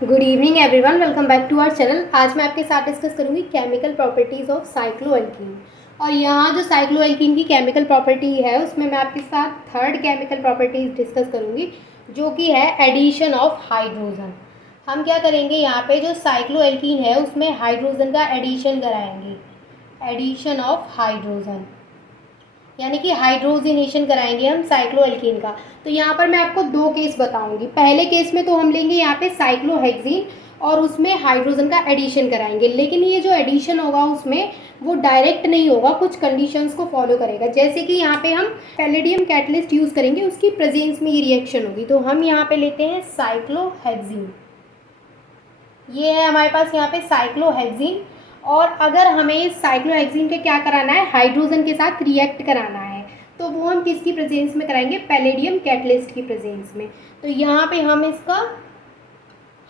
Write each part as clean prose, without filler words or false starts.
Good evening everyone, welcome back to our channel. आज मैं आपके साथ डिस्कस करूंगी केमिकल प्रॉपर्टीज़ ऑफ साइक्लोएल्कीन। और यहाँ जो साइक्लोएल्कीन की केमिकल प्रॉपर्टी है उसमें मैं आपके साथ थर्ड केमिकल प्रॉपर्टीज डिस्कस करूंगी, जो कि है एडिशन ऑफ हाइड्रोजन। हम क्या करेंगे, यहाँ पे जो साइक्लोएल्कीन है उसमें हाइड्रोजन का एडिशन कराएंगे, एडिशन ऑफ हाइड्रोजन, यानी कि हाइड्रोजिनेशन कराएंगे हम साइक्लोएल्कीन का। तो यहाँ पर मैं आपको दो केस बताऊंगी। पहले केस में तो हम लेंगे यहाँ पे साइक्लोहेक्सीन और उसमें हाइड्रोजन का एडिशन कराएंगे, लेकिन ये जो एडिशन होगा उसमें वो डायरेक्ट नहीं होगा, कुछ कंडीशंस को फॉलो करेगा। जैसे कि यहाँ पे हम पैलेडियम कैटलिस्ट यूज़ करेंगे, उसकी प्रेजेंस में ये रिएक्शन होगी। तो हम यहाँ पे लेते हैं साइक्लोहेक्सीन, ये है हमारे पास यहाँ पे साइक्लोहेक्सीन। और अगर हमें साइक्लोहेक्सीन के क्या कराना है, हाइड्रोजन के साथ रिएक्ट कराना है, तो वो हम किसकी प्रेजेंस में कराएंगे, पैलेडियम कैटलिस्ट की प्रेजेंस में। तो यहाँ पे हम इसका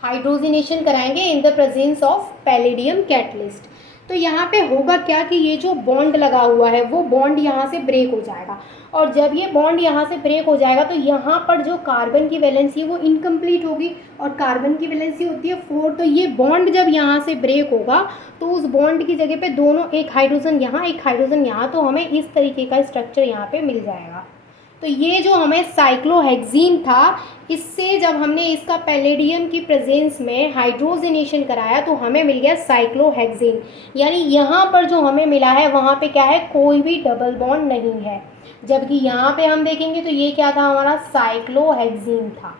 हाइड्रोजिनेशन कराएंगे in the presence of palladium catalyst. तो यहाँ पे होगा क्या कि ये जो बॉन्ड लगा हुआ है वो बॉन्ड यहाँ से ब्रेक हो जाएगा, और जब ये बॉन्ड यहाँ से ब्रेक हो जाएगा तो यहाँ पर जो कार्बन की वैलेंसी है वो इनकम्प्लीट होगी, और कार्बन की वैलेंसी होती है 4। तो ये बॉन्ड जब यहाँ से ब्रेक होगा तो उस बॉन्ड की जगह पे दोनों, एक हाइड्रोजन यहाँ एक हाइड्रोजन यहाँ, तो हमें इस तरीके का स्ट्रक्चर यहाँ पे मिल जाएगा। तो ये जो हमें साइक्लोहेक्सीन था, इससे जब हमने इसका पैलेडियम की प्रेजेंस में हाइड्रोजिनेशन कराया तो हमें मिल गया साइक्लोहेक्सीन। यानी यहाँ पर जो हमें मिला है वहाँ पे क्या है, कोई भी डबल बॉन्ड नहीं है। जबकि यहाँ पे हम देखेंगे तो ये क्या था, हमारा साइक्लोहेक्सीन था,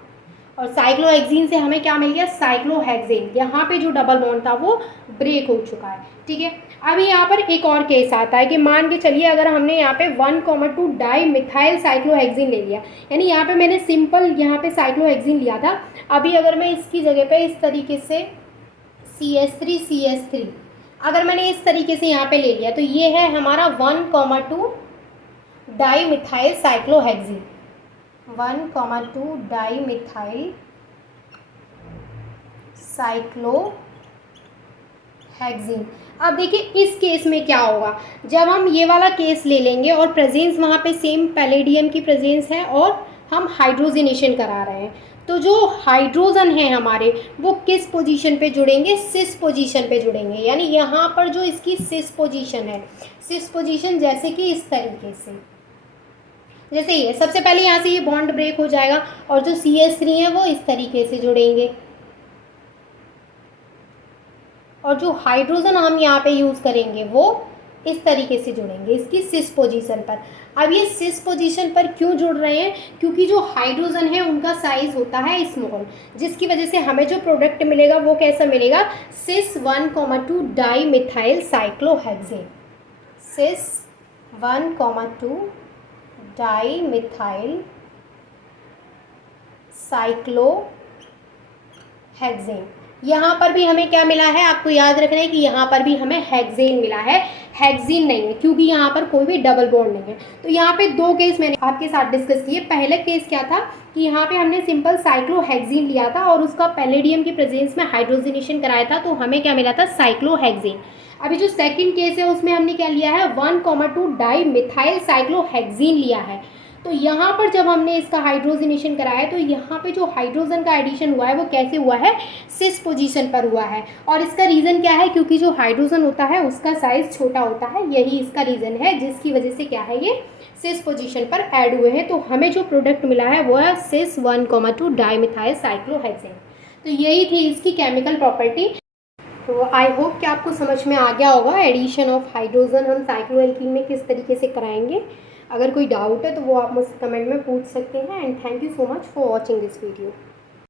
और साइक्लोहेक्सीन से हमें क्या मिल गया, साइक्लोहेक्सेन। यहाँ पे जो डबल बॉन्ड था वो ब्रेक हो चुका है। ठीक है, अभी यहाँ पर एक और केस आता है कि मान के चलिए अगर हमने यहाँ पे 1,2 डाई मिथाइल साइक्लोहेक्सीन ले लिया, यानी यहाँ पे मैंने सिंपल यहाँ पे साइक्लोहेक्सीन लिया था। अभी अगर मैं इसकी जगह पे इस तरीके से CH3 अगर मैंने इस तरीके से यहाँ पे ले लिया, तो ये है हमारा 1,2 di methyl cyclohexene, 1,2 di methyl cyclohexene. अब देखिए इस केस में क्या होगा, जब हम ये वाला केस ले लेंगे और प्रेजेंस वहाँ पे सेम पैलेडियम की प्रेजेंस है और हम हाइड्रोजिनेशन करा रहे हैं, तो जो हाइड्रोजन है हमारे वो किस पोजीशन पे जुड़ेंगे, सिस पोजीशन पे जुड़ेंगे। यानी यहाँ पर जो इसकी सिस पोजीशन है, सिस पोजीशन जैसे कि इस तरीके से, जैसे ये सबसे पहले यहाँ से ये बॉन्ड ब्रेक हो जाएगा और जो CH3 है वो इस तरीके से जुड़ेंगे, और जो हाइड्रोजन हम यहाँ पे यूज़ करेंगे वो इस तरीके से जुड़ेंगे इसकी सिस पोजीशन पर। अब ये सिस पोजीशन पर क्यों जुड़ रहे हैं, क्योंकि जो हाइड्रोजन है उनका साइज होता है स्मॉल, जिसकी वजह से हमें जो प्रोडक्ट मिलेगा वो कैसा मिलेगा, सिस 1,2 डाई मिथाइल साइक्लोहेक्सेन, सिस 1,2 डाई मिथाइल साइक्लोहेक्सेन। यहाँ पर भी हमें क्या मिला है, आपको याद रखना है कि यहाँ पर भी हमें हेक्सेन मिला है, हेक्सीन नहीं है, क्योंकि यहाँ पर कोई भी डबल बॉन्ड नहीं है। तो यहाँ पे दो केस मैंने आपके साथ डिस्कस किए। पहला केस क्या था कि यहाँ पे हमने सिंपल साइक्लोहेक्सीन लिया था और उसका पैलेडियम की प्रेजेंस में हाइड्रोजिनेशन कराया था, तो हमें क्या मिला था, साइक्लोहेक्सीन। अभी जो सेकंड केस है उसमें हमने क्या लिया है, 1,2 डाई मिथाइल साइक्लोहेक्सीन लिया है। तो यहाँ पर जब हमने इसका हाइड्रोजिनेशन कराया तो यहाँ पे जो हाइड्रोजन का एडिशन हुआ है वो कैसे हुआ है, सिस पोजीशन पर हुआ है। और इसका रीज़न क्या है, क्योंकि जो हाइड्रोजन होता है उसका साइज़ छोटा होता है, यही इसका रीज़न है, जिसकी वजह से क्या है, ये सिस पोजीशन पर ऐड हुए हैं। तो हमें जो प्रोडक्ट मिला है वो है सिस 1,2 डाई मिथाइल साइक्लोहेक्सेन। तो यही थी इसकी केमिकल प्रॉपर्टी। तो आई होप कि आपको समझ में आ गया होगा एडिशन ऑफ हाइड्रोजन हम साइक्लोएल्कीन में किस तरीके से कराएंगे। अगर कोई डाउट है तो वो आप मुझसे कमेंट में पूछ सकते हैं। And thank you so much for watching this video.